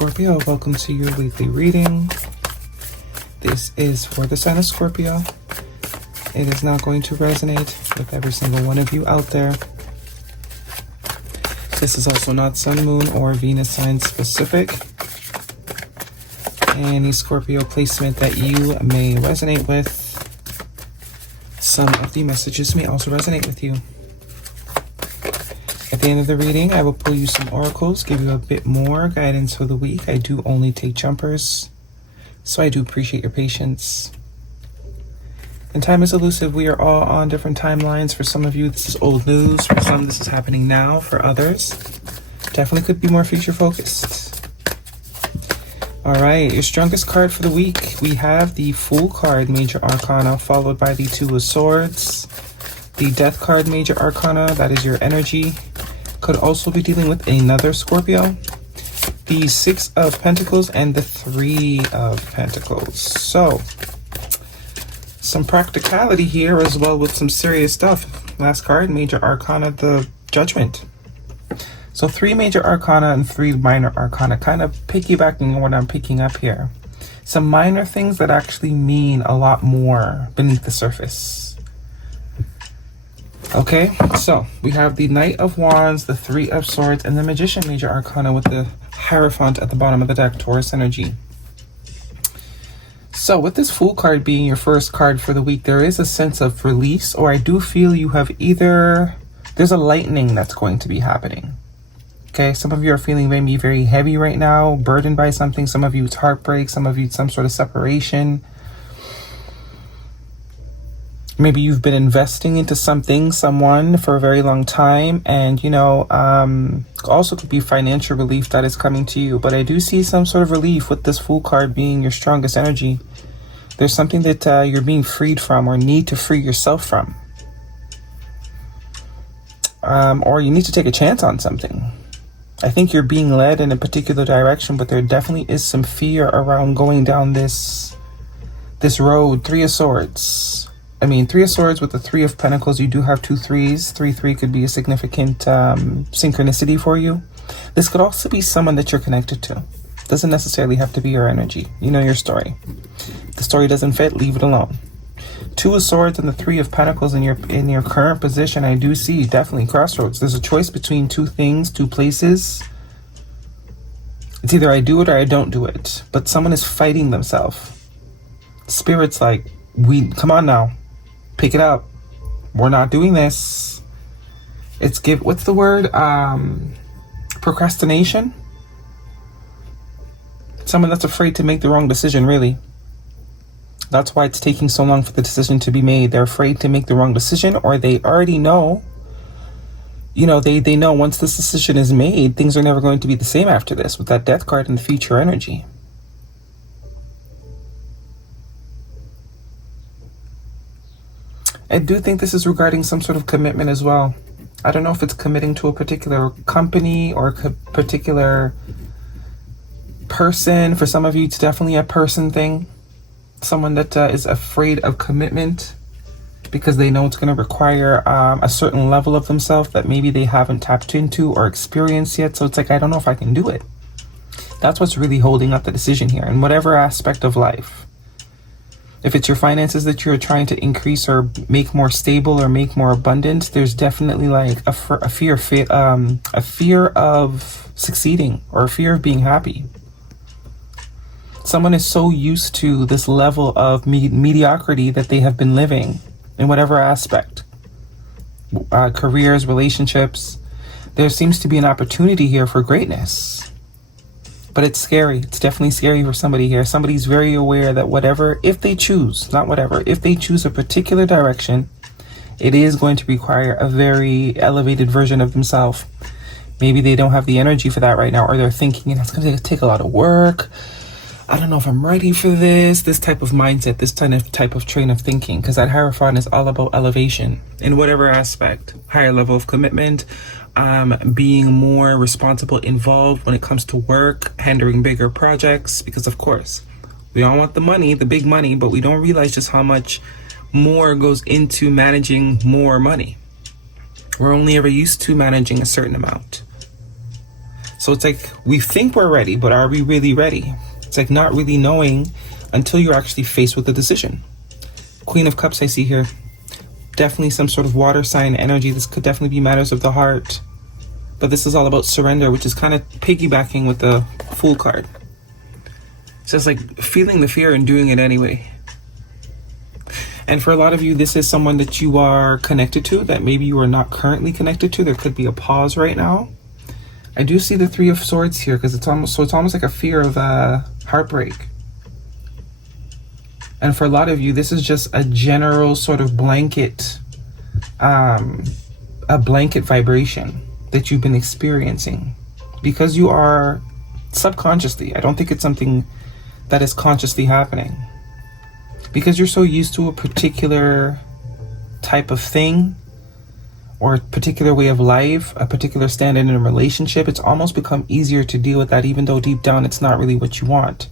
Scorpio, welcome to your weekly reading. This is for the sign of Scorpio. It is not going to resonate with every single one of you out there. This is also not Sun, Moon, or Venus sign specific. Any Scorpio placement that you may resonate with, some of the messages may also resonate with you. At the end of the reading, I will pull you some oracles, give you a bit more guidance for the week. I do only take jumpers, so I do appreciate your patience. And time is elusive. We are all on different timelines. For some of you, this is old news. For some, this is happening now. For others, definitely could be more future focused. All right, your strongest card for the week. We have the Fool card, Major Arcana, followed by the Two of Swords. The Death card, Major Arcana, that is your energy. Could also be dealing with another Scorpio. The Six of Pentacles and the Three of Pentacles. So, some practicality here as well with some serious stuff. Last card, Major Arcana, the Judgment. So 3 Major Arcana and 3 Minor Arcana, kind of piggybacking on what I'm picking up here. Some minor things that actually mean a lot more beneath the surface. Okay, so we have the Knight of Wands, the Three of Swords, and the Magician Major Arcana with the Hierophant at the bottom of the deck, Taurus energy. So with this Fool card being your first card for the week, there is a sense of release, or I do feel you have there's a lightening that's going to be happening. Okay, some of you are feeling maybe very heavy right now, burdened by something. Some of you it's heartbreak, some of you it's some sort of separation. Maybe you've been investing into someone for a very long time, and also could be financial relief that is coming to you. But I do see some sort of relief with this Fool card being your strongest energy. There's something that you're being freed from, or need to free yourself from. Or you need to take a chance on something. I think you're being led in a particular direction, but there definitely is some fear around going down this road. Three of Swords. Three of Swords with the Three of Pentacles. You do have 2 3s. 3 could be a significant synchronicity for you. This could also be someone that you're connected to. Doesn't necessarily have to be your energy. You know your story. If the story doesn't fit, leave it alone. 2 of Swords and the 3 of Pentacles in your current position. I do see definitely crossroads. There's a choice between 2 things, 2 places. It's either I do it or I don't do it. But someone is fighting themselves. Spirit's like, come on now. Pick it up. We're not doing this. What's the word? Procrastination. Someone that's afraid to make the wrong decision, really. That's why it's taking so long for the decision to be made. They're afraid to make the wrong decision, or they already know. They know once this decision is made, things are never going to be the same after this, with that Death card and the future energy. I do think this is regarding some sort of commitment as well. I don't know if it's committing to a particular company or a particular person. For some of you, it's definitely a person thing. Someone that is afraid of commitment because they know it's going to require a certain level of themselves that maybe they haven't tapped into or experienced yet. So it's like, I don't know if I can do it. That's what's really holding up the decision here in whatever aspect of life. If it's your finances that you're trying to increase or make more stable or make more abundant, there's definitely like a fear of succeeding or a fear of being happy. Someone is so used to this level of mediocrity that they have been living in whatever aspect. Careers, relationships. There seems to be an opportunity here for greatness. But it's scary. It's definitely scary for somebody here. Somebody's very aware that if they choose a particular direction, it is going to require a very elevated version of themselves. Maybe they don't have the energy for that right now, or they're thinking it's going to take a lot of work. I don't know if I'm ready for this type of mindset, this type of train of thinking, because that Hierophant is all about elevation in whatever aspect. Higher level of commitment, being more responsible, involved when it comes to work, handling bigger projects, because of course we all want the money, the big money, but we don't realize just how much more goes into managing more money. We're only ever used to managing a certain amount. So it's like we think we're ready, but are we really ready? It's like not really knowing until you're actually faced with a decision. Queen of Cups I see here. Definitely some sort of water sign energy. This could definitely be matters of the heart. But this is all about surrender, which is kind of piggybacking with the Fool card. It's just like feeling the fear and doing it anyway. And for a lot of you, this is someone that you are connected to that maybe you are not currently connected to. There could be a pause right now. I do see the Three of Swords here because it's almost like a fear of heartbreak. And for a lot of you, this is just a general sort of blanket, a blanket vibration that you've been experiencing because you are subconsciously. I don't think it's something that is consciously happening because you're so used to a particular type of thing or a particular way of life, a particular standard in a relationship. It's almost become easier to deal with that, even though deep down it's not really what you want.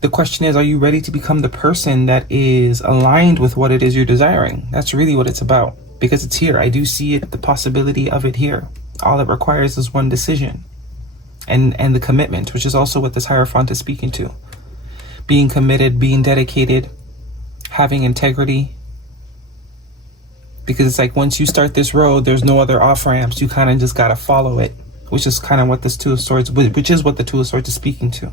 The question is, are you ready to become the person that is aligned with what it is you're desiring? That's really what it's about, because it's here. I do see it, the possibility of it here. All it requires is one decision and the commitment, which is also what this Hierophant is speaking to. Being committed, being dedicated, having integrity. Because it's like once you start this road, there's no other off-ramps. You kind of just got to follow it, which is kind of what this Two of Swords, which is what the Two of Swords is speaking to.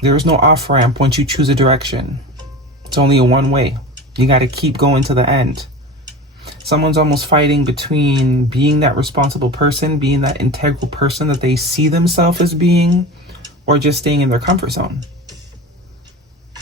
There is no off-ramp once you choose a direction. It's only a one way. You got to keep going to the end. Someone's almost fighting between being that responsible person, being that integral person that they see themselves as being, or just staying in their comfort zone.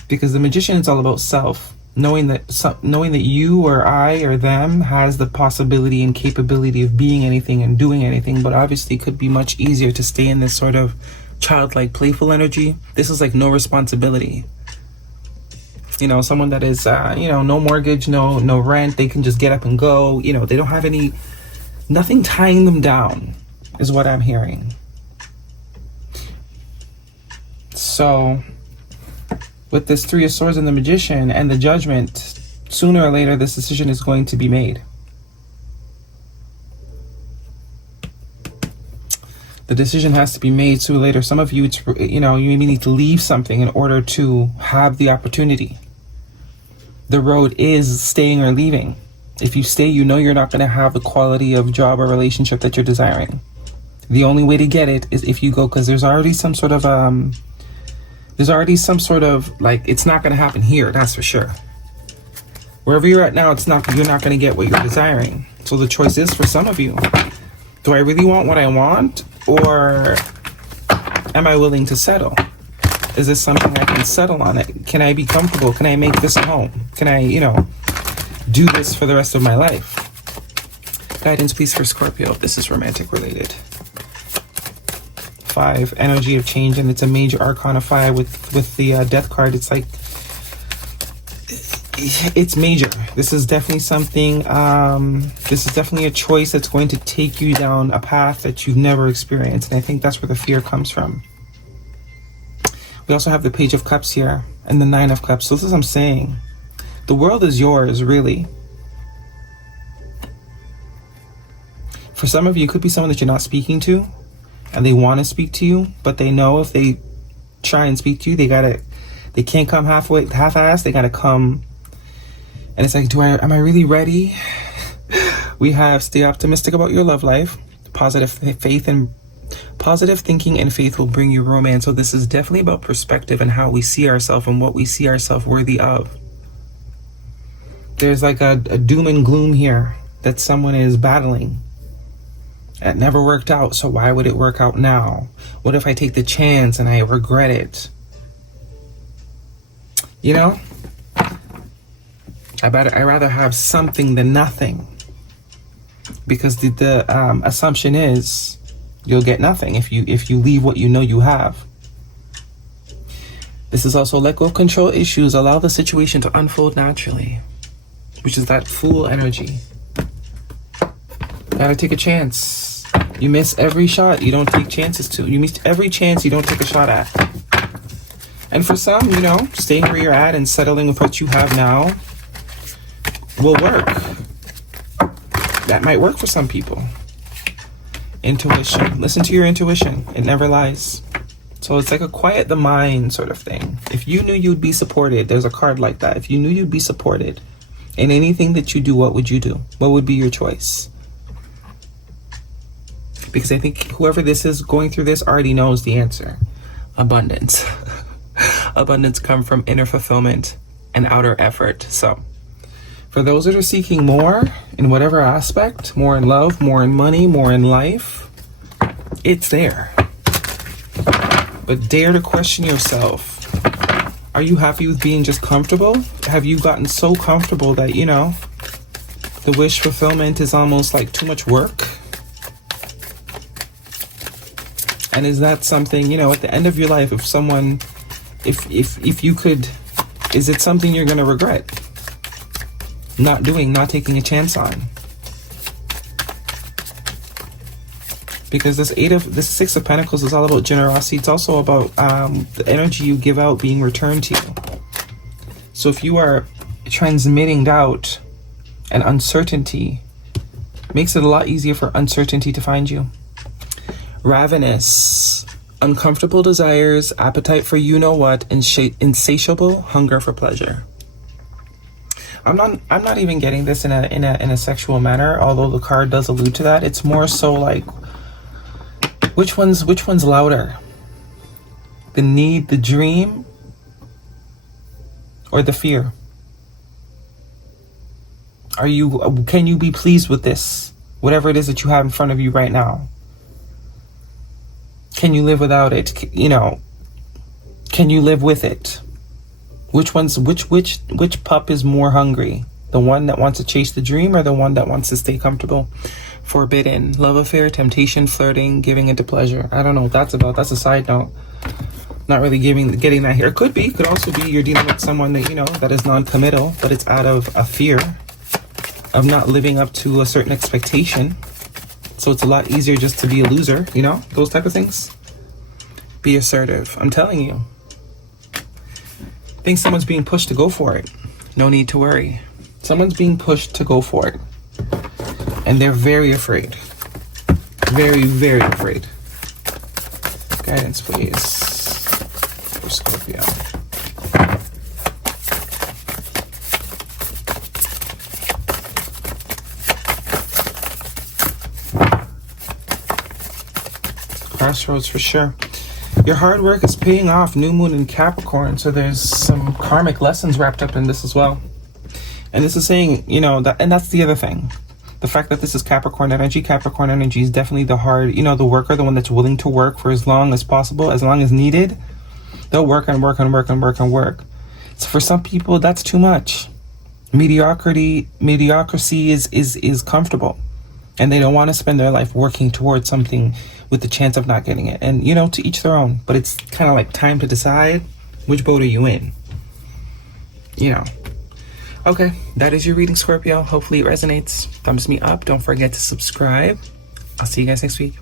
Because the Magician is all about self. Knowing that you or I or them has the possibility and capability of being anything and doing anything, but obviously it could be much easier to stay in this sort of childlike, playful energy. This is like no responsibility. You know, someone that is, no mortgage, no rent. They can just get up and go. You know, they don't have nothing tying them down, is what I'm hearing. So, with this Three of Swords and the Magician and the Judgment, sooner or later this decision is going to be made. The decision has to be made sooner or later. Some of you, you maybe need to leave something in order to have the opportunity. The road is staying or leaving. If you stay, you know you're not going to have the quality of job or relationship that you're desiring. The only way to get it is if you go, because there's already some sort of, like, it's not going to happen here, that's for sure. Wherever you're at now, you're not going to get what you're desiring. So the choice is for some of you. Do I really want what I want? Or am I willing to settle? Is this something I can settle on it? Can I be comfortable? Can I make this a home? Can I, do this for the rest of my life? Guidance, please, for Scorpio. This is romantic related. 5, energy of change, and it's a major arcana 5 with the death card. It's like, it's major. This is definitely something, this is definitely a choice that's going to take you down a path that you've never experienced. And I think that's where the fear comes from. We also have the Page of Cups here and the 9 of Cups. So this is what I'm saying. The world is yours, really. For some of you, it could be someone that you're not speaking to and they want to speak to you, but they know if they try and speak to you, they can't come half-assed. They got to come. And it's like, am I really ready? We have stay optimistic about your love life. Positive thinking and faith will bring you romance. So this is definitely about perspective and how we see ourselves and what we see ourselves worthy of. There's like a doom and gloom here that someone is battling. It never worked out, so why would it work out now? What if I take the chance and I regret it? I'd rather have something than nothing, because the assumption is you'll get nothing if you leave what you know you have. This is also let go of control issues. Allow the situation to unfold naturally, which is that Fool energy. Gotta take a chance. You miss every shot you don't take chances to. You miss every chance you don't take a shot at. And for some, staying where you're at and settling with what you have now will work. That might work for some people. Intuition. Listen to your intuition. It never lies. So it's like a quiet the mind sort of thing. If you knew you'd be supported, there's a card like that. If you knew you'd be supported in anything that you do, what would you do? What would be your choice? Because I think whoever this is going through this already knows the answer. Abundance. Abundance comes from inner fulfillment and outer effort. So for those that are seeking more in whatever aspect, more in love, more in money, more in life, it's there. But dare to question yourself. Are you happy with being just comfortable? Have you gotten so comfortable that, you know, the wish fulfillment is almost like too much work? And is that something, you know, at the end of your life, if someone, if you could, is it something you're going to regret? Not doing, not taking a chance on? Because this Six of Pentacles is all about generosity. It's also about the energy you give out being returned to you. So if you are transmitting doubt and uncertainty, makes it a lot easier for uncertainty to find you. Ravenous, uncomfortable desires, appetite for you know what, insatiable hunger for pleasure. I'm not even getting this in a sexual manner, although the card does allude to that. It's more so like, which one's louder? The need, the dream, or the fear? Can you be pleased with this? Whatever it is that you have in front of you right now. Can you live without it? You know, can you live with it? Which pup is more hungry? The one that wants to chase the dream or the one that wants to stay comfortable? Forbidden, love affair, temptation, flirting, giving into pleasure. I don't know what that's about. That's a side note. Not really getting that here. Could also be you're dealing with someone that, you know, that is non-committal, but it's out of a fear of not living up to a certain expectation. So it's a lot easier just to be a loser, you know, those type of things. Be assertive. I'm telling you. Think someone's being pushed to go for it. No need to worry. Someone's being pushed to go for it. And they're very afraid. Very, very afraid. Guidance, please. For Scorpio. Crossroads for sure. Your hard work is paying off. New moon in Capricorn. So there's some karmic lessons wrapped up in this as well. And this is saying, you know, that, and that's the other thing. The fact that this is Capricorn energy is definitely the hard, you know, the worker, the one that's willing to work for as long as possible, as long as needed. They'll work and work and work and work and work. So for some people, that's too much. Mediocrity is comfortable. And they don't want to spend their life working towards something with the chance of not getting it. And, you know, to each their own. But it's kind of like time to decide which boat are you in. You know. Okay, that is your reading, Scorpio. Hopefully it resonates. Thumbs me up. Don't forget to subscribe. I'll see you guys next week.